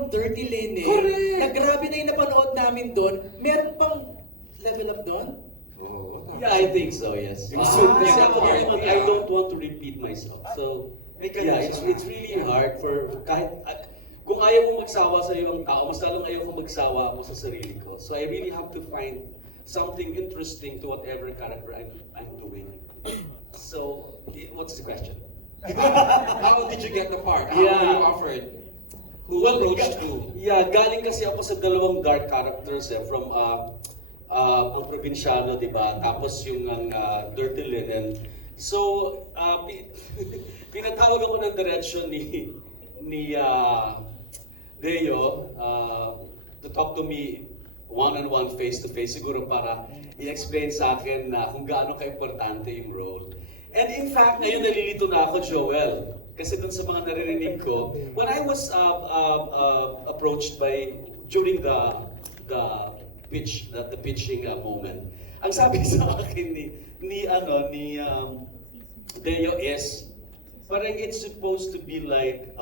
from Dirty Linen. Correct. Na grabe na yung napanood namin doon. Meron pang level up doon? Oh, what Yeah, I think so, yes. Yung Kasi suit kasi niya, ako naman, yeah. I don't want to repeat myself. So, May yeah, ganun it's siya. really hard for kahit kung ayaw mong magsawa sa ibang tao, mas lalong ayaw kong magsawa ako sa sarili ko. So I really have to find something interesting to whatever character I'm doing. So, what's the question? How did you get the part? How Yeah. were you offered? Who approached you? Yeah, galing kasi ako sa dalawang dark characters from ang probinsyano, di ba? Tapos yung ang Dirty Linen. So, pinatawag ako ng direction ni Deo to talk to me one-on-one, face-to-face, siguro para i-explain sa akin na kung gaano ka-importante yung role. And in fact, ngayon nalilito na ako, Joel. Kasi dun sa mga naririnig ko, when I was approached during the pitching moment, ang sabi sa akin ni Deo is, parang it's supposed to be like,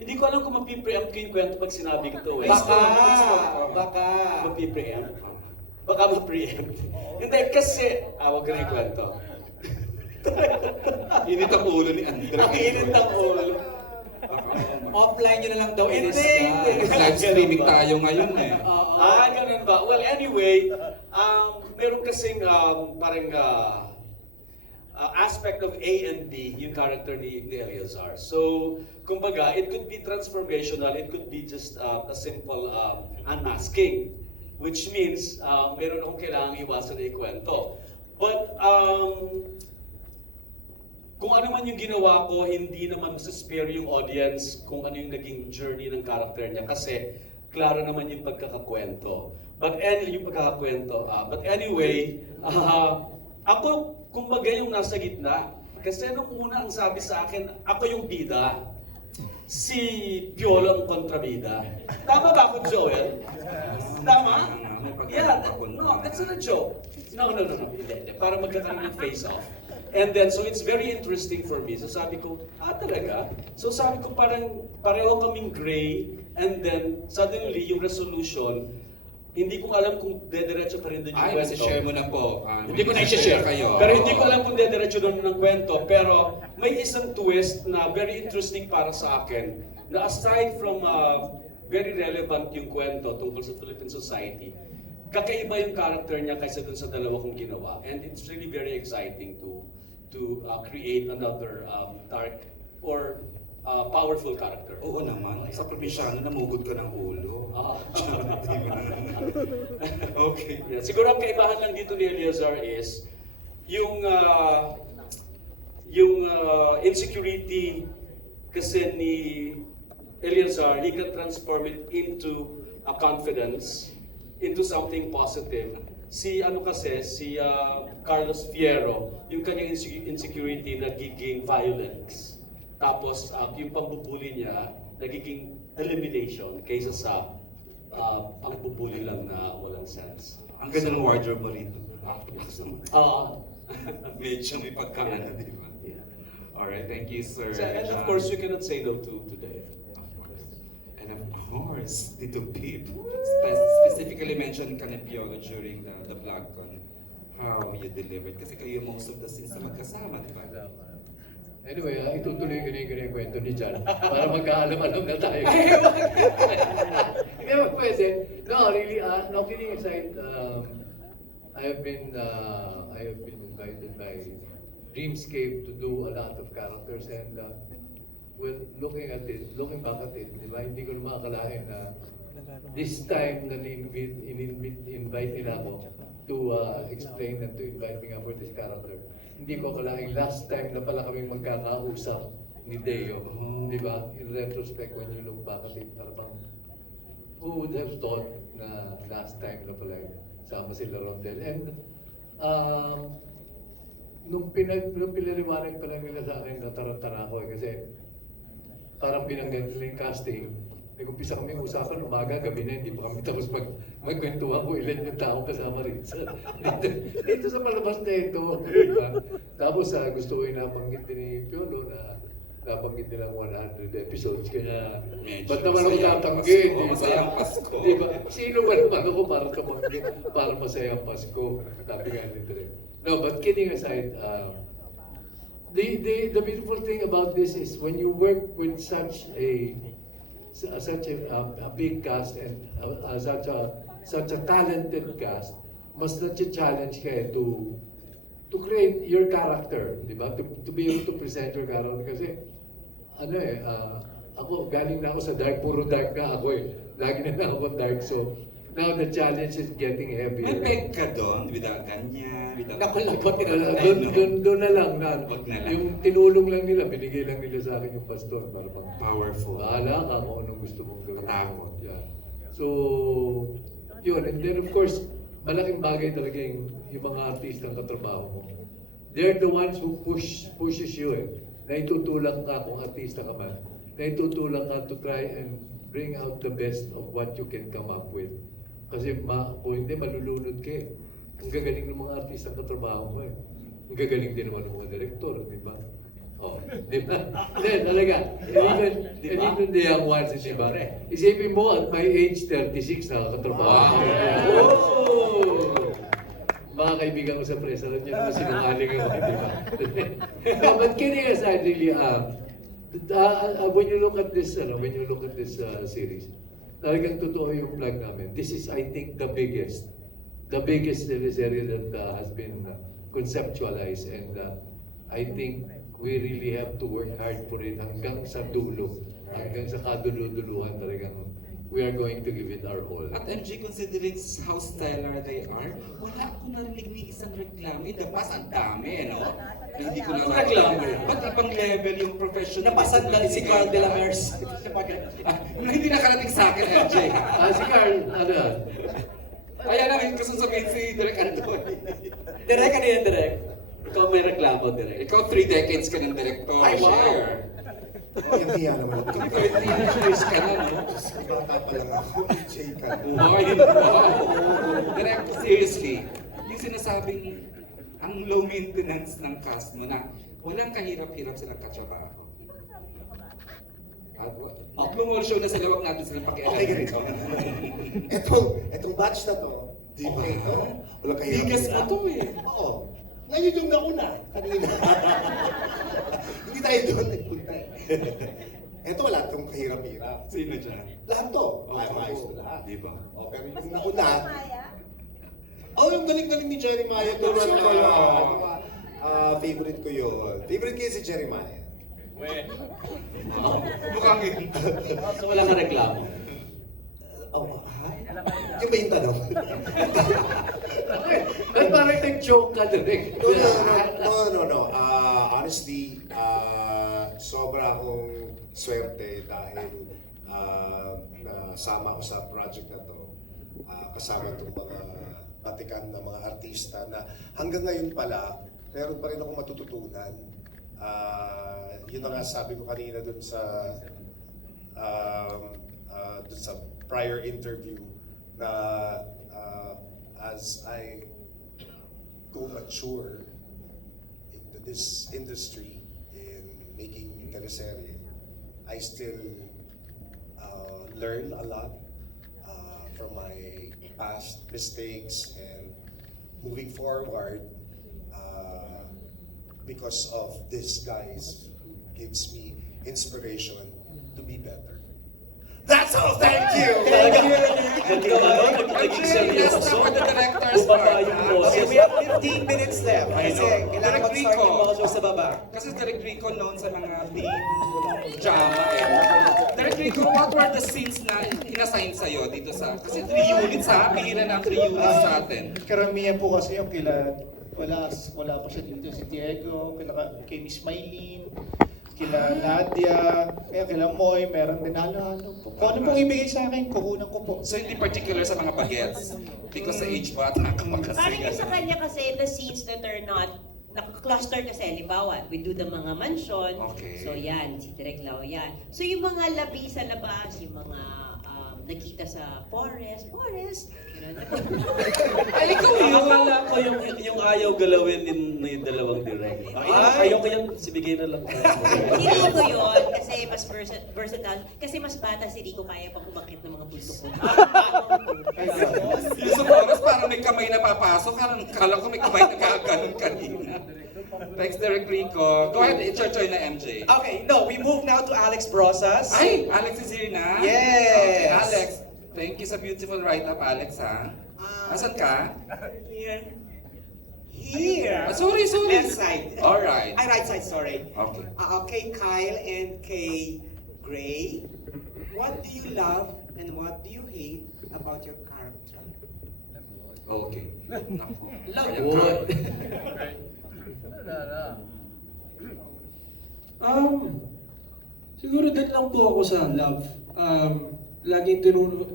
hindi ko alam kung mapipreempt ko yung kwento pag sinabi ko to eh. Baka. Mapipreempt? Baka ma-preempt. Hindi, kasi, wag ka na yung kwento. Init ang ulo ni Andrea. Ang init ng ulo. Offline nyo na lang daw Hindi. i-discuss. Live streaming tayo ngayon eh. Ganun ba? Well, anyway, meron kasing parang aspect of A and B, yung character ni Eleazar. So, kumbaga, it could be transformational, it could be just a simple unmasking, which means meron akong kailangang iwasan na ikwento. But, kung ano man yung ginawa ko, hindi naman spare yung audience kung ano yung naging journey ng character niya kasi klaro naman yung pagkakakwento. But anyway, ako kumbaga yung nasa gitna. Kasi nung una ang sabi sa akin, ako yung bida. Si Piolo ang kontrabida. Tama ba ako, Joel? Tama? Yeah, no, that's not a joke. No. Hindi. Para magkakaroon ng face-off. And then, so it's very interesting for me. So sabi ko, talaga? So sabi ko parang pareho kaming gray. And then, suddenly, yung resolution, hindi ko alam kung dediretso pa rin doon yung kwento. share mo na po. Hindi ko na i-share kayo. Pero hindi ko alam kung dediretso doon ng kwento. Pero may isang twist na very interesting para sa akin. Na aside from very relevant yung kwento tungkol sa Philippine society, kakaiba yung character niya kaysa dun sa dalawa kong ginawa. And it's really very exciting to create another dark or powerful character. Oo naman. Sa probinsyano, namugod ka ng ulo. Okay. Yeah, siguro ang kaibahan lang dito ni Eleazar is yung insecurity kasi ni Eleazar, he can transform it into a confidence, into something positive. Si Carlos Fierro, yung kanyang insecurity nagiging violence. Tapos yung pambubuli niya nagiging elimination kaysa sa pagbubuli lang na walang sense. Ang ganda ng wardrobe mo rito. Medyo may pagkaano, di ba? Yeah. Alright, thank you, sir. And of course, you cannot say no to today. And of course, Tito Pip, specifically mentioned ka ni Piolo during the BlogCon, how you delivered. Kasi kayo most of the scenes na magkasama, di ba? Anyway, itutuloy ko na yung kwento ni John para magkaalam-alam na tayo. Kaya pwede. No, really, no kidding aside, I have been invited by Dreamscape to do a lot of characters and well, looking back at it, di ba, hindi ko na makakalain na this time na invite nila ako to explain and to invite me for this character. Hindi ko akalain last time na pala kami magkakausap ni Deo. Di ba? In retrospect, when you look back at it, parang who would have thought na last time na pala sama sila Rondel. And nung pinaliwanag pala nila sa akin, natarantara ako kasi parang binanggit nila yung casting. Nag-umpisa kami usapan umaga, gabi na, hindi pa kami tapos magkwentuhan ko ilan yung tao kasama rin dito sa palabas na ito. Diba? Tapos gusto ko inabanggit din ni Piolo na nabanggit nilang 100 episodes, kaya Medyo ba't naman ako masayang tatanggi, Pasko, di ba? masayang Pasko. Di ba? Sino ba naman ako para tumanggi, para masayang Pasko? Sabi nga ni Dre. No, but kidding aside, the beautiful thing about this is when you work with such a big cast and such a talented cast, mas na-challenge ka to create your character, di ba? To be able to present your character kasi ako galing na ako sa dark, puro dark na ako eh. Lagi na lang ako dark, so now the challenge is getting May heavier. peg ka doon, without ganyan, without... Nakulabot Doon na lang na, Wag na lang. yung tinulong lang nila, binigay lang nila sa akin yung pastor para bang Powerful. bahala ka kung anong gusto mong gawin. Matakot. Yeah. So, yun. And then of course, malaking bagay talaga yung mga artistang katrabaho mo. They're the ones who pushes you eh. Naitutulak ka kung artista ka man. Naitutulak ka to try and bring out the best of what you can come up with. Kasi kung hindi, malulunod ka eh. Ang gagaling ng mga artistang katrabaho mo eh. Ang gagaling din naman ng mga direktor, di ba? Oh, di ba? Hindi, talaga. And even the young ones, di ba? Isipin mo, at my age, 36, nakakatrabaho. Oh! Mga kaibigan ko sa presa, alam niyo naman sinungaling ako, di ba? No, but kidding aside, really, when you look at this, series, talagang totoo yung plug namin. This is, I think, the biggest teleserye that has been conceptualized, and I think we really have to work hard for it hanggang sa dulo, hanggang sa kaduluduluhan talagang we are going to give it our all. At MJ, considering how stellar they are, wala akong narinig ni isang reklamo. The past, ang dami, no? Na hindi ko na Anong reklamo yan? Ba't ibang level yung professional? Napasan na si Carl de la Mers. Hindi nakarating sa akin, MJ. Si Carl, ano yan? Ayan namin gusto sabihin si Direk Anton. Direk, ano yan, Direk? Ikaw may reklamo, direct. Ikaw 3 decades ka ng director. Ay, wow. Share. Hindi yan naman. 13 years ka na, no? Bata pa lang ako. Jay ka. Wow. Direk, seriously, yung sinasabing ang low maintenance ng cast mo na walang kahirap-hirap silang katrabaho. At mag-promote show na sila, wag natin silang pakialam. Okay, ganito. Etong batch na to, di ba? Okay. Walang kahirap. Bigas mo to eh. Oo. Ngayon yung nauna. Kanina. Hindi tayo doon nagpunta eh. Eto wala itong kahirap-hirap. Sino dyan? Lahat to. Oo. Maayos to lahat. Di ba? Pero yung nauna, yung galing-galing ni Jeremiah. Turuan ko yun. Favorite ko yun. Favorite ko yun si Jeremiah. Mukhang hindi. So wala ka reklamo. Ha? Yung ba yung tanong? Ba't parang nag-joke ka direct? No. Honestly, sobra akong swerte dahil nasama ko sa project na to. Kasama itong mga batikan na mga artista na hanggang ngayon pala, meron pa rin akong matututunan. Yun na nga sabi ko kanina dun sa prior interview na as I go mature into this industry in making teleserye, I still learn a lot from my past mistakes and moving forward because of this guys who gives me inspiration to be better. That's all. Thank you. Naging seryoso. for the director's Bumaba part. yung ha? boses. Okay, we have 15 minutes left. I Kasi know. kailangan Direk mag-start Rico. yung mga show sa baba. Kasi Direk Rico known sa mga teen drama eh. Direk Rico, what were the scenes na inassign sa'yo dito sa... Kasi 3 units ha, bihira na ang 3 units sa atin. Karamihan po kasi yung wala pa siya dito si Diego, kay Miss Maylene, kila Nadia, kila Moy, meron din halo-halo po. Kung ano pong ibigay sa akin, kukunan ko po. So hindi particular sa mga bagets. Because sa age ba, Parang nakakapagkasigan. yung sa kanya kasi, the scenes that are not, naka-cluster kasi, halimbawa, we do the mga mansion. Okay. So yan, si Direk Lau yan. So yung mga labi sa labas, yung mga nakita sa forest, gano'n. Ay, ikaw yun. Akala ko yung ayaw galawin ni dalawang direct. Ayaw ko yan, sibigay na lang. Si Rico yun, kasi mas versatile, kasi mas bata si Rico, kaya pang umakit ng mga bulto ko. Yung sa oras, parang may kamay na papasok. Kala ko may kamay na gaganon kanina. Thanks, Derek Rico. Go ahead, it's your turn na, MJ. Okay, no, we move now to Alex Brosas. Ay, Alex is here na? Yes! Okay, Alex. Thank you sa beautiful write-up, Alex, ha? Asan ka? Here. Sorry. Left side. Alright. Ay, right side, sorry. Okay. Kay Kyle and kay Gray, what do you love and what do you hate about your character? Okay. Naku. Lagot. Siguro din lang po ako sa love. Laging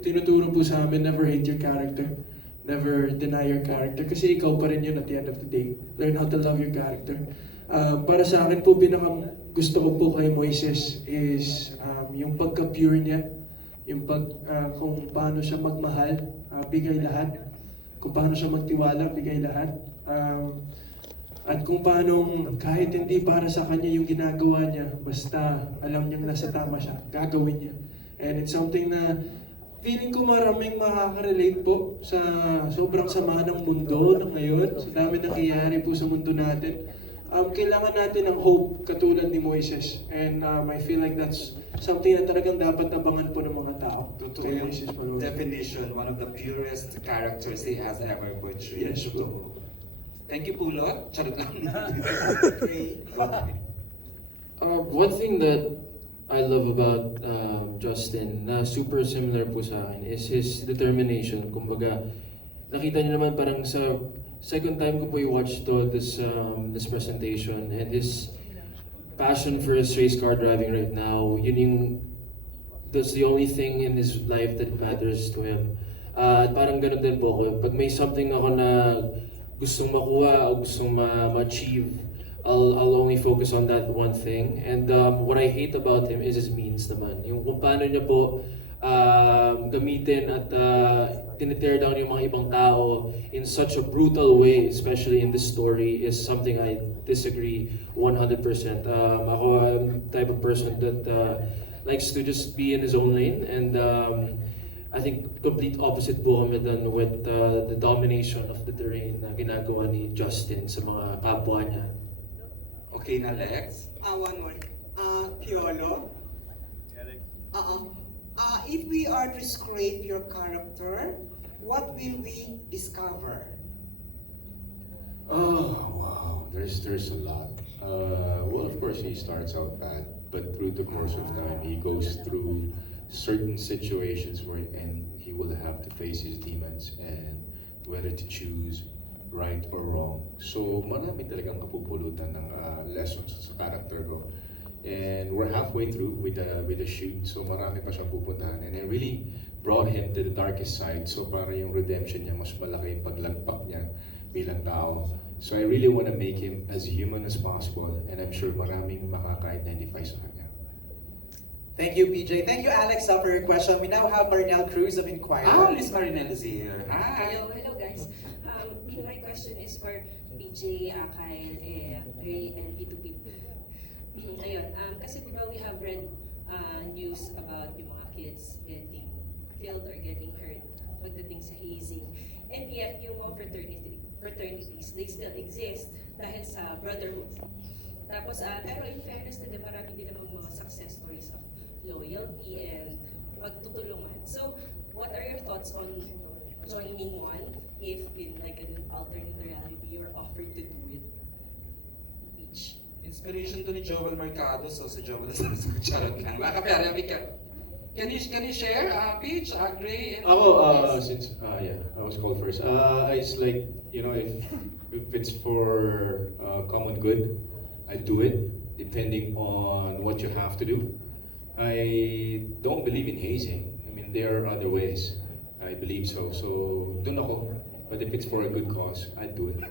tinuturo po sa amin, never hate your character. Never deny your character. Kasi ikaw pa rin yun at the end of the day. Learn how to love your character. Para sa akin po, gusto ko po kay Moises is yung pagka-pure niya. Yung kung paano siya magmahal, bigay lahat. Kung paano siya magtiwala, bigay lahat. At kung paano kahit hindi para sa kanya yung ginagawa niya, basta alam niyang nasa tama siya, gagawin niya. And it's something na feeling ko maraming makaka-relate po sa sobrang sama ng mundo na ngayon, sa dami nangyayari po sa mundo natin. Kailangan natin ng hope katulad ni Moises. And I feel like that's something na talagang dapat abangan po ng mga tao. Totoo Kay yung Moises Malone. definition, one of the purest characters he has ever portrayed. Yes, Totoo. Thank you, Pulot. Charot lang. Okay. One thing that I love about Justin na super similar po sa akin is his determination. Kumbaga, nakita niyo naman parang sa second time ko po i-watch this presentation and his passion for his race car driving right now, that's the only thing in his life that matters to him. At parang ganun din po ako. Pag may something ako na gustong makuha o gustong ma-achieve, I'll only focus on that one thing. And what I hate about him is his means naman. Yung kung paano niya po gamitin at tinitear down yung mga ibang tao in such a brutal way, especially in this story, is something I disagree 100%. Ako, I'm the type of person that likes to just be in his own lane, and I think complete opposite po kami dun with the domination of the terrain na ginagawa ni Justin sa mga kapwa niya. Okay na, Lex? One more. Piolo. If we are to scrape your character, what will we discover? Oh, wow. There's a lot. Well, of course, he starts out bad, but through the course of time, he goes through certain situations and he will have to face his demons and whether to choose right or wrong. So, marami talagang kapupulutan ng lessons sa character ko. And we're halfway through with the shoot, so marami pa siyang pupuntahan. And I really brought him to the darkest side, so para yung redemption niya mas malaki yung paglagpak niya bilang tao. So I really want to make him as human as possible, and I'm sure maraming makaka-identify sa kanya. Thank you, PJ. Thank you, Alex, for your question. We now have Marinel Cruz of Inquirer. Miss Marinel is here. Hi! Hello guys. My question is for PJ, Kyle, Gray, and P2P. Ayun, kasi di ba we have read news about yung mga kids getting killed or getting hurt pagdating sa hazing. And yet, yung mga fraternities, they still exist dahil sa brotherhood. Tapos, pero in fairness na marami din naman mga success stories of loyalty and pagtutulungan. So, what are your thoughts on joining one if in like an alternate reality you're offered to do it? Beach. Inspiration to ni Joel Mercado, so si Joel is charot lang. Baka pero can you share, Peach, Gray, and Since I was called first. It's like, if it's for common good, I do it depending on what you have to do. I don't believe in hazing. I mean, there are other ways. I believe so. So, dun ako. But if it's for a good cause, I do it.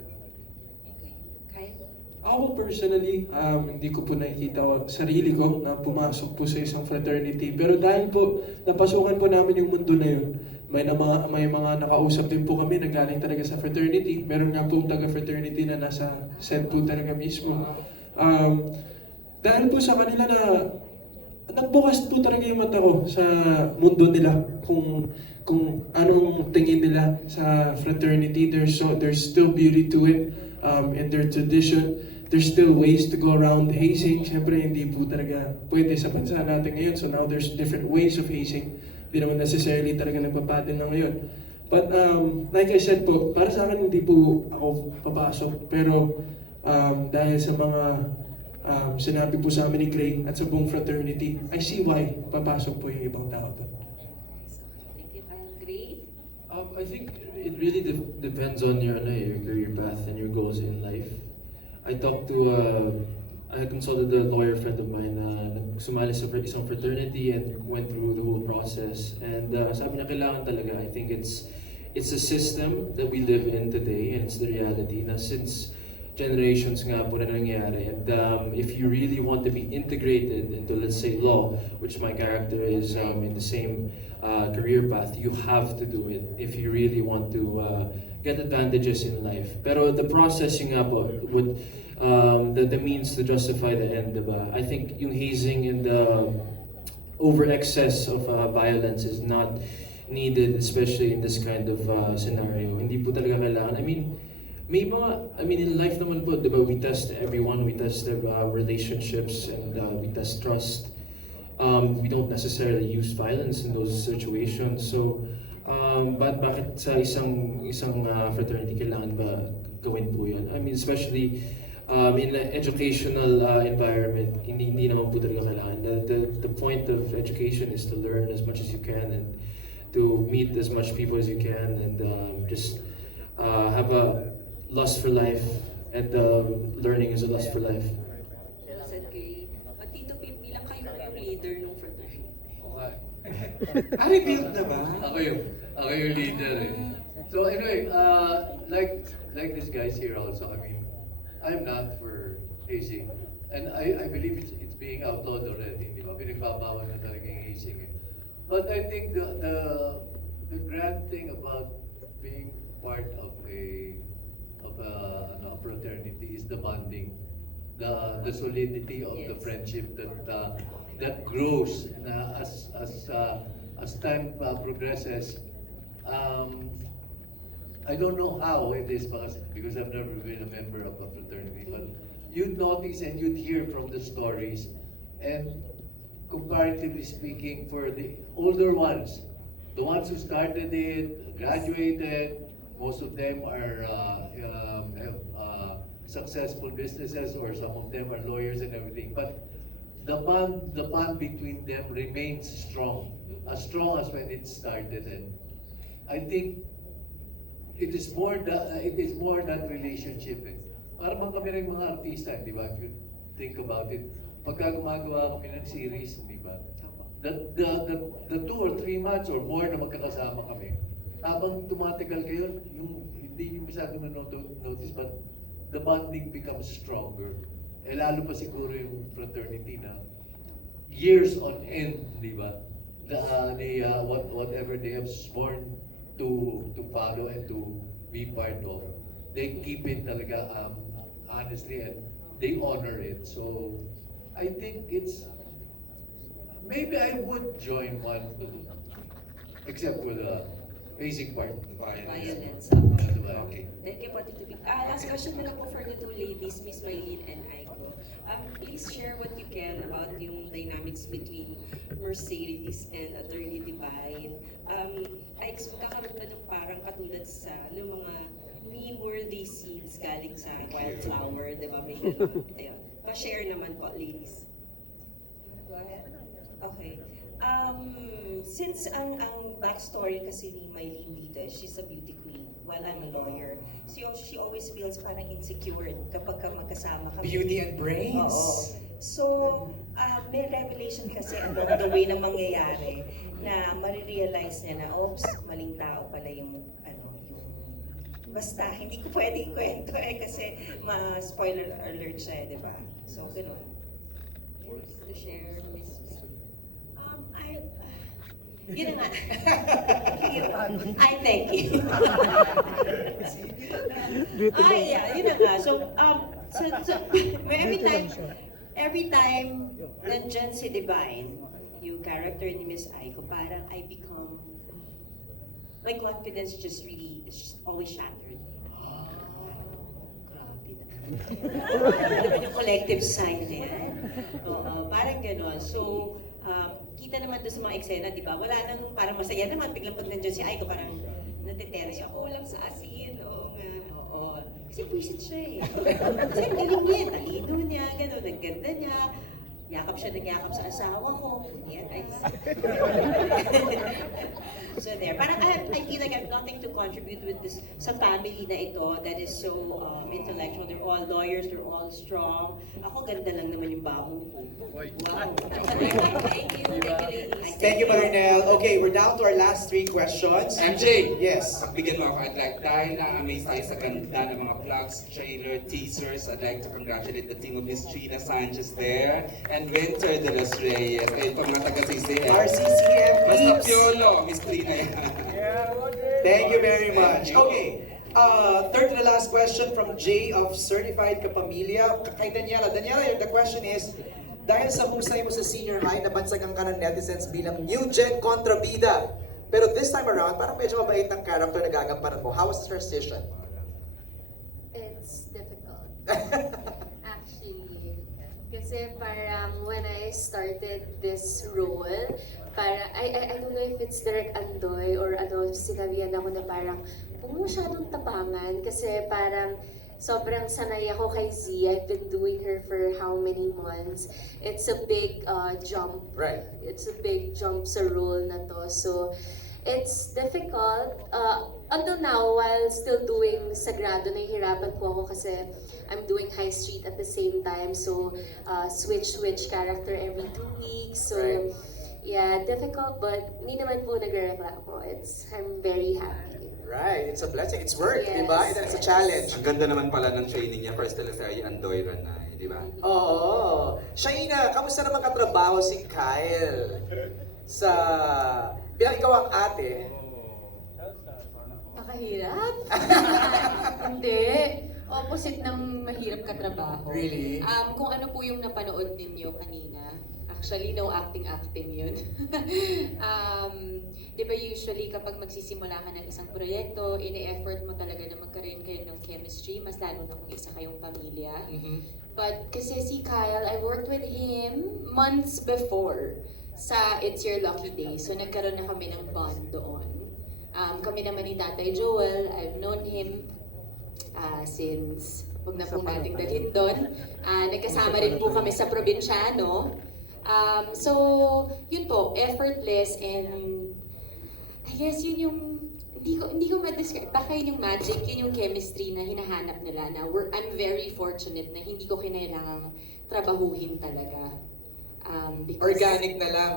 Okay. Kyle? Ako personally, hindi ko po nakikita sarili ko na pumasok po sa isang fraternity. Pero dahil po, napasukan po namin yung mundo na yun, may mga nakausap din po kami na galing talaga sa fraternity. Meron nga po taga-fraternity na nasa set po talaga mismo. Dahil po sa kanila na nagbukas po talaga yung mata ko sa mundo nila, kung anong tingin nila sa fraternity. There's still beauty to it, in their tradition. There's still ways to go around hazing. Siyempre, hindi po talaga pwede sa bansa natin ngayon. So now there's different ways of hazing. Hindi naman necessarily talaga nagpapatin na ngayon. But like I said po, para sa akin hindi po ako papasok. Pero dahil sa mga sinabi po sa amin ni Gray at sa buong fraternity, I see why papasok po yung ibang tao doon. Thank you, Kyle. Gray? I think it really depends on your career path and your goals in life. I consulted a lawyer friend of mine na sumali sa isang fraternity and went through the whole process. And sabi niya kailangan talaga, I think it's a system that we live in today, and it's the reality na since generations nga po na nangyayari. And if you really want to be integrated into, let's say, law, which my character is in the same career path, you have to do it if you really want to get advantages in life. Pero the process yung nga po would the means to justify the end, diba? I think yung hazing and the over-excess of violence is not needed, especially in this kind of scenario. Hindi po talaga kailangan. I mean, in life naman po, diba, we test everyone, we test their relationships, and we test trust. We don't necessarily use violence in those situations. So, bakit sa isang fraternity kailangan ba gawin po yun? I mean, especially in an educational environment, hindi naman po talaga kailangan. The point of education is to learn as much as you can and to meet as much people as you can, and just have a lust for life, and learning is a lust for life. Well said, Gray. Tito Pip, bilang kayo yung leader ng fraternity. Revealed na ba? Ako yung leader eh. So anyway, like these guys here also, I mean, I'm not for hazing. And I believe it's being outlawed already, di ba? Pinagbabawal na talaga yung hazing eh. But I think the grand thing about being part of a fraternity is the bonding, the solidity of the friendship that grows as time progresses. I don't know how it is because I've never been a member of a fraternity, but you'd notice and you'd hear from the stories, and comparatively speaking, for the older ones, the ones who started it, graduated, most of them are successful businesses, or some of them are lawyers and everything. But the bond between them remains strong as when it started. And I think it is more that relationship. Para bang kami rin mga artista, di ba? If you think about it, pagka gumagawa kami ng series, di ba? The 2 or 3 months or more na magkakasama kami, habang tumatagal kayo, yung hindi nyo masyadong notice, but the bonding becomes stronger. Lalo pa siguro yung fraternity na years on end, di ba? Whatever they have sworn to follow and to be part of, they keep it talaga honestly, and they honor it. So I think maybe I would join one, except for the basic part. Violence. Okay. Thank you po, Tito Pip. Last question na lang po for the two ladies, Miss Maylene and Aiko. Please share what you can about yung dynamics between Mercedes and Attorney Divine. Kakaroon ba ng parang katulad sa mga meme-worthy scenes galing sa Wildflower, di ba? May gano'n. Ayun. Pa-share naman po, ladies. Go ahead. Okay. Since ang backstory kasi ni Maylene dito, she's a beauty queen while I'm a lawyer. So she always feels parang insecure kapag magkasama kami. Beauty and brains. Oo. So, may revelation kasi along the way na mangyayari na marirealize niya na, oops, maling tao pala yung basta, hindi ko pwede ikwento kasi ma-spoiler alert siya, di ba? So, ganun. To share, Miss. Yun na nga. I thank you. Yeah, yun na nga. So every time nandyan si Divine, yung character ni Miss Aiko, parang I become, my confidence just really, is just always shattered. Grabe naman yung collective sign na yan. Parang gano'n. So, kita naman doon sa mga eksena, di ba? Wala nang parang masaya naman. Biglang pag nandiyan si Aiko, parang natiteres ako. Kulang sa asin, oo nga. Oo. Kasi puwisit siya eh. Kasi ang galing niya, talino niya, gano'n, ang ganda niya. Yakap siya ng yakap sa asawa ko. Yan, guys. So there. Parang I feel like I have nothing to contribute with this sa family na ito that is so intellectual. They're all lawyers, they're all strong. Ako ganda lang naman yung bahong ko. Wow. Thank you, ladies. Thank you, Marinel. Okay, we're down to our last 3 questions. MJ! Yes. Pagbigyan mo ako, I'd like, dahil na-amaze tayo sa ganda ng mga vlogs, trailer, teasers, I'd like to congratulate the team of Miss Trina Sanchez there and Winter de los Reyes. Ayun pa mga taga-CCM. RCCM Basta peeps. Piolo, Miss Trina yan. Thank you very much. Thank you. Okay. Third to the last question from Jay of Certified Kapamilya. Kay Daniela. Daniela, the question is, dahil sa husay mo sa senior high, nabansagan ka ng netizens bilang new gen kontrabida. Pero this time around, parang medyo mabait ang character na gagampanan mo. How was the transition? It's difficult. Actually. Kasi parang when I started this role, parang, I don't know if it's Direk Andoy or ano, sinabihan ako na parang, huwag mo masyadong tapangan kasi parang sobrang sanay ako kay Z. I've been doing her for how many months. It's a big jump. Right. It's a big jump sa role na to. So, it's difficult. Until now, while still doing Sagrado, nahihirapan po ako kasi I'm doing High Street at the same time. So, switch character every 2 weeks. So, Right. yeah, difficult, but hindi naman po nagre-reklamo. I'm very happy. Right. It's a blessing. It's work, Yes, di ba? It's a yes. challenge. Ang ganda naman pala ng training niya, first teleserye, Andoy Ranay, di ba? Oo. Shaina, kamusta naman katrabaho si Kyle? Sa... Bilang ikaw ang ate, Makahirap? Hindi. Opposite ng mahirap katrabaho. Really? Kung ano po yung napanood ninyo kanina, actually no acting yun. Di ba usually kapag magsisimula ka ng isang proyekto, ini-effort mo talaga na magkaroon kayo ng chemistry, mas lalo na kung isa kayong pamilya. But kasi si Kyle, I worked with him months before sa It's Your Lucky Day. So nagkaroon na kami ng bond doon. Kami naman ni Tatay Joel, I've known him since, huwag na po nating dalhin doon. Nagkasama rin po kami sa probinsyano. So, yun po, effortless and I guess yun yung, hindi ko ma-describe, baka yun yung magic, yun yung chemistry na hinahanap nila na I'm very fortunate na hindi ko kinailangang trabahuhin talaga. organic na lang.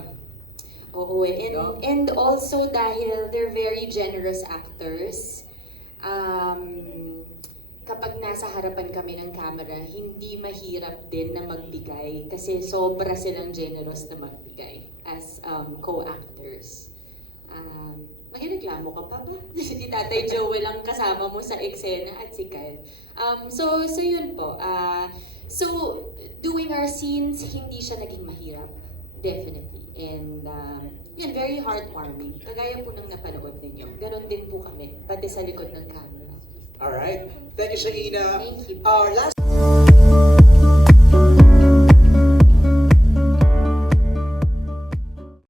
Oo eh. No? And also dahil they're very generous actors, kapag nasa harapan kami ng camera, hindi mahirap din na magbigay kasi sobra silang generous na magbigay as co-actors. Magreklamo ka pa ba? Si Tatay Joel lang kasama mo sa eksena at si Kyle. So yun po. So doing our scenes, hindi siya naging mahirap. Definitely. And yun, very heartwarming. Kagaya po ng napanood ninyo. Ganon din po kami, pati sa likod ng camera. Alright. Thank you, Shaina. Thank you. Our last